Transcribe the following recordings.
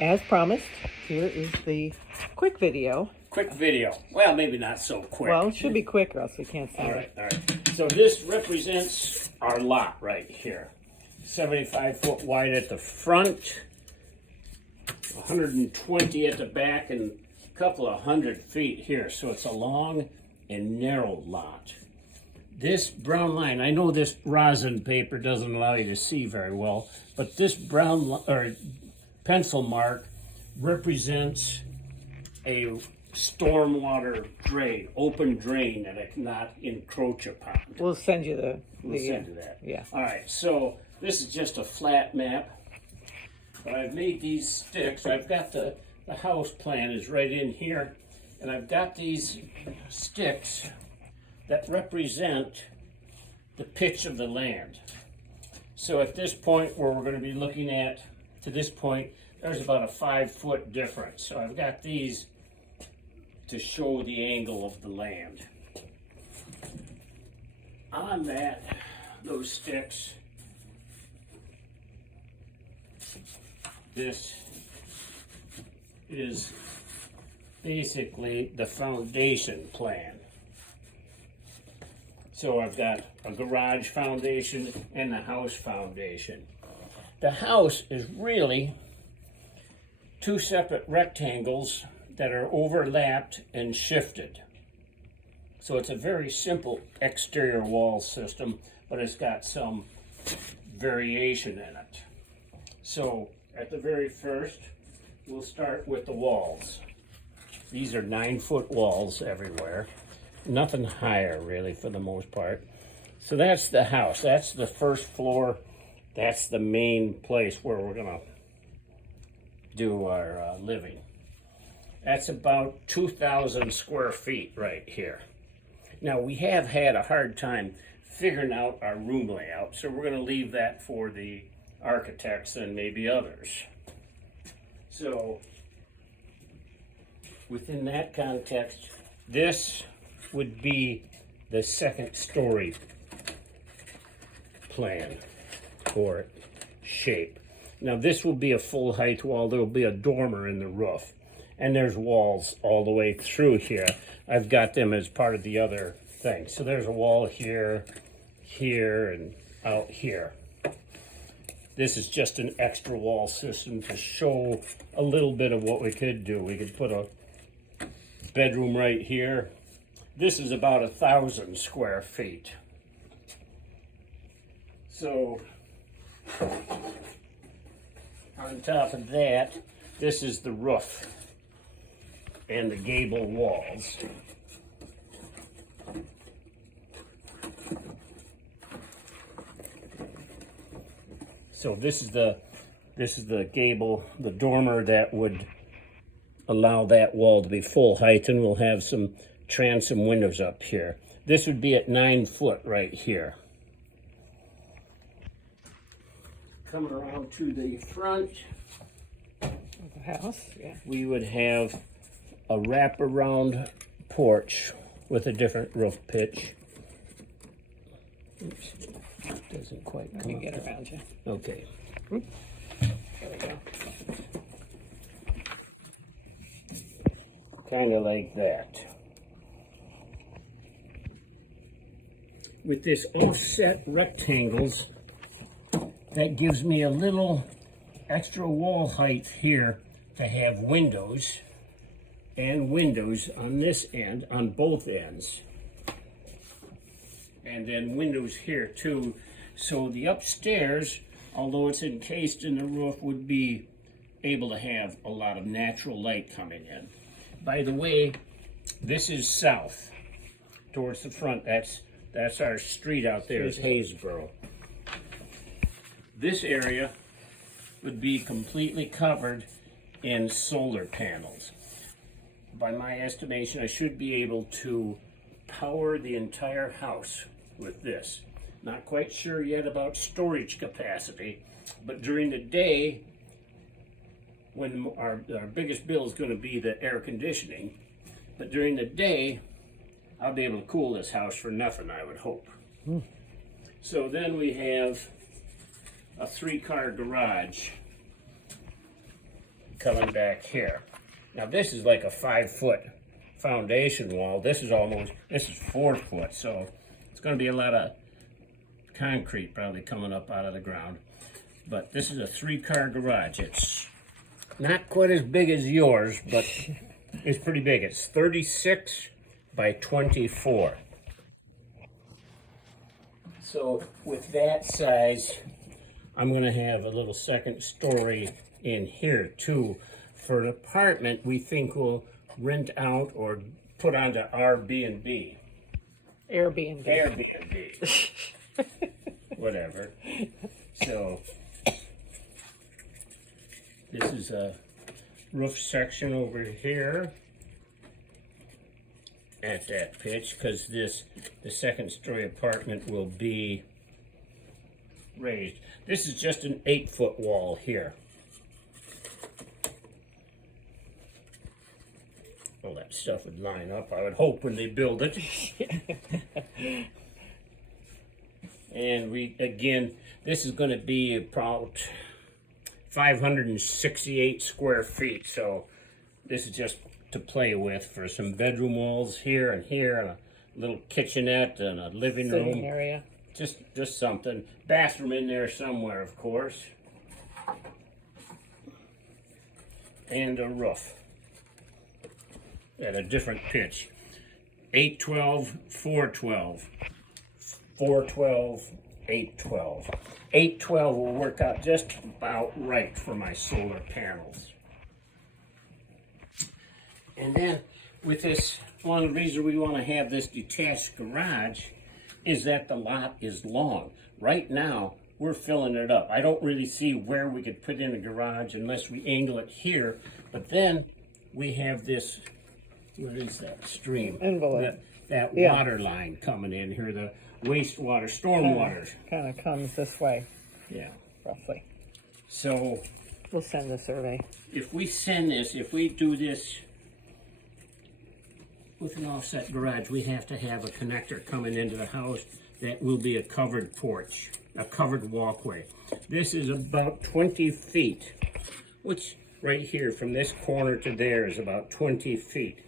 As promised, here is the quick video. Quick video. Well, maybe not so quick. Well, it should be quick or else we can't see All it. right, all right. So this represents our lot right here. 75 foot wide at the front, 120 at the back, and a couple of 100 feet here. So it's a long and narrow lot. This brown line, I know this rosin paper doesn't allow you to see very well, but this brown or pencil mark represents a stormwater drain, open drain that I cannot encroach upon. We'll send you We'll send you that. Yeah. All right, so this is just a flat map, but I've made these sticks. I've got the house plan is right in here, and I've got these sticks that represent the pitch of the land. So at this point where we're going to be looking at, to this point, there's about a 5-foot difference. So I've got these to show the angle of the land. On those sticks, this is basically the foundation plan. So I've got a garage foundation and the house foundation. The house is really two separate rectangles that are overlapped and shifted. So it's a very simple exterior wall system, but it's got some variation in it. So at the very first, we'll start with the walls. These are 9-foot walls everywhere. Nothing higher really for the most part. So that's the house. That's the first floor. That's the main place where we're gonna do our living. That's about 2,000 square feet right here. Now we have had a hard time figuring out our room layout, so we're gonna leave that for the architects and maybe others. So within that context, this would be the second story plan or shape. Now this will be a full height wall. There will be a dormer in the roof, and there's walls all the way through here. I've got them as part of the other thing. So there's a wall here, here, and out here. This is just an extra wall system to show a little bit of what we could do. We could put a bedroom right here. This is about 1,000 square feet. So on top of that, this is the roof and the gable walls. So this is the gable, the dormer that would allow that wall to be full height, and we'll have some transom windows up here. This would be at 9 foot right here. Coming around to the front Of the house, yeah. we would have a wraparound porch with a different roof pitch. Oops, doesn't quite come You up. get around you. Okay. There we go. Kind of like that. With this offset rectangles, that gives me a little extra wall height here to have windows and windows on this end, on both ends. And then windows here too. So the upstairs, although it's encased in the roof, would be able to have a lot of natural light coming in. By the way, this is south towards the front. That's our street out there, is Haysboro. This area would be completely covered in solar panels. By my estimation, I should be able to power the entire house with this. Not quite sure yet about storage capacity, but during the day, when our biggest bill is going to be the air conditioning, but during the day, I'll be able to cool this house for nothing, I would hope. So then we have a 3-car garage coming back here. Now this is like a 5-foot foundation wall. This is 4 foot, so it's going to be a lot of concrete probably coming up out of the ground. But this is a 3-car garage. It's not quite as big as yours, but it's pretty big. It's 36 by 24. So with that size, I'm going to have a little second story in here too. For an apartment, we think we'll rent out or put onto Airbnb. Airbnb. Whatever. So this is a roof section over here at that pitch, because the second story apartment will be raised. This is just an 8-foot wall here. Well, that stuff would line up, I would hope, when they build it. And this is going to be about 568 square feet. So this is just to play with for some bedroom walls here, and a little kitchenette and a living room. Sitting area. Just something. Bathroom in there somewhere, of course. And a roof at a different pitch. 812, 412, 412, 812. 812 will work out just about right for my solar panels. And then with this, one of the reasons we want to have this detached garage is that the lot is long. Right now, we're filling it up. I don't really see where we could put in a garage unless we angle it here. But then we have this, what is that stream? Envelope. That water line coming in here, the wastewater, stormwater. Kind of comes this way. Yeah. Roughly. So we'll send a survey. If we do this with an offset garage, we have to have a connector coming into the house that will be a covered porch, a covered walkway. This is about 20 feet, which right here from this corner to there is about 20 feet.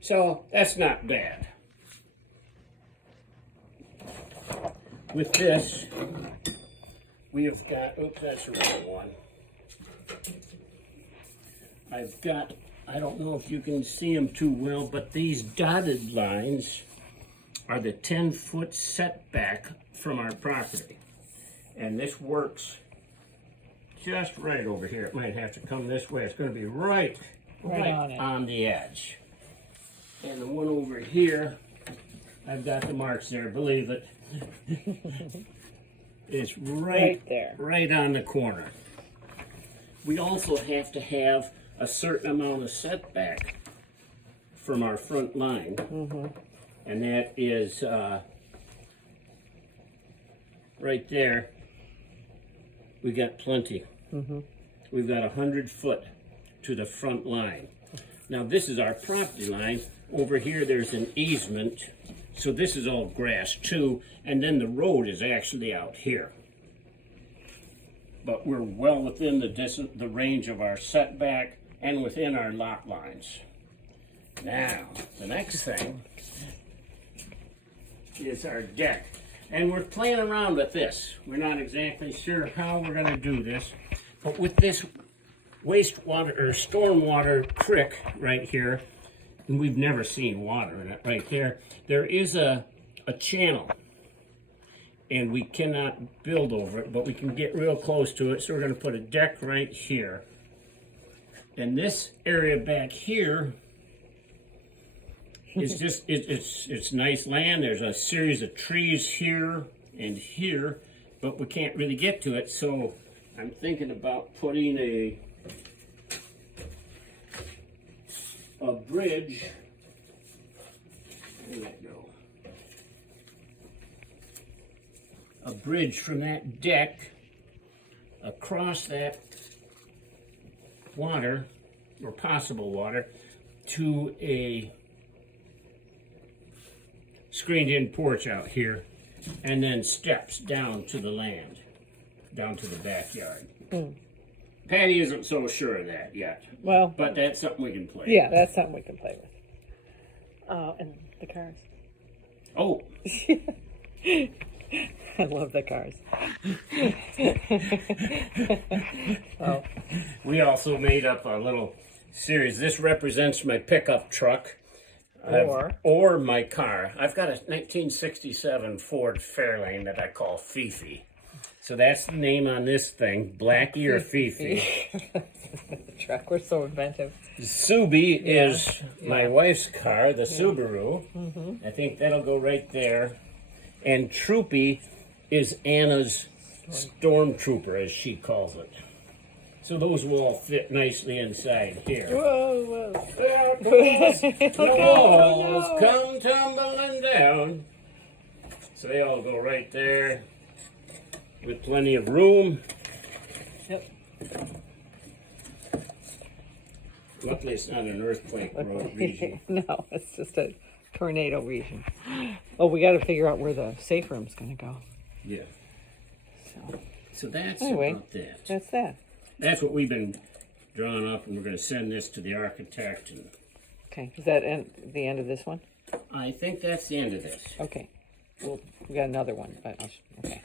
So that's not bad. With this, we have got, oops, that's the wrong one. I've got, I don't know if you can see them too well, but these dotted lines are the 10-foot setback from our property. And this works just right over here. It might have to come this way. It's going to be right on the edge. And the one over here, I've got the marks there, believe it. It's right there, right on the corner. We also have to have a certain amount of setback from our front line, and that is right there. We got plenty. We've got 100 foot to the front line. Now this is our property line. Over here there's an easement, so this is all grass too, and then the road is actually out here. But we're well within the range of our setback and within our lot lines. Now, the next thing is our deck. And we're playing around with this. We're not exactly sure how we're gonna do this, but with this wastewater or stormwater creek right here, and we've never seen water in it right there, there is a channel. And we cannot build over it, but we can get real close to it. So we're gonna put a deck right here. And this area back here is just, it's nice land. There's a series of trees here and here, but we can't really get to it. So I'm thinking about putting a bridge. Where'd that go? A bridge from that deck across that water, or possible water, to a screened-in porch out here, and then steps down to the land, down to the backyard. Patty isn't so sure of that yet. Well, But that's something we can play. yeah, that's something we can play with. And the cars. Oh, I love the cars. Oh, we also made up a little series. This represents my pickup truck. Or my car. I've got a 1967 Ford Fairlane that I call Fifi. So that's the name on this thing, Blackie or Fifi. the truck, we're so inventive. Subi is my wife's car, the Subaru. I think that'll go right there. And Troopy is Anna's Stormtrooper, as she calls it. So those will all fit nicely inside here. Whoa, whoa. The walls come tumbling down. So they all go right there with plenty of room. Yep. Luckily, it's not an earthquake region. No, it's just a tornado region. Oh, we got to figure out where the safe room's going to go. Yeah. So that's Anyway, about that. That's that. That's what we've been drawing up, and we're going to send this to the architect. And Okay, is that the end of this one? I think that's the end of this. Okay. Well, we got another one, but okay.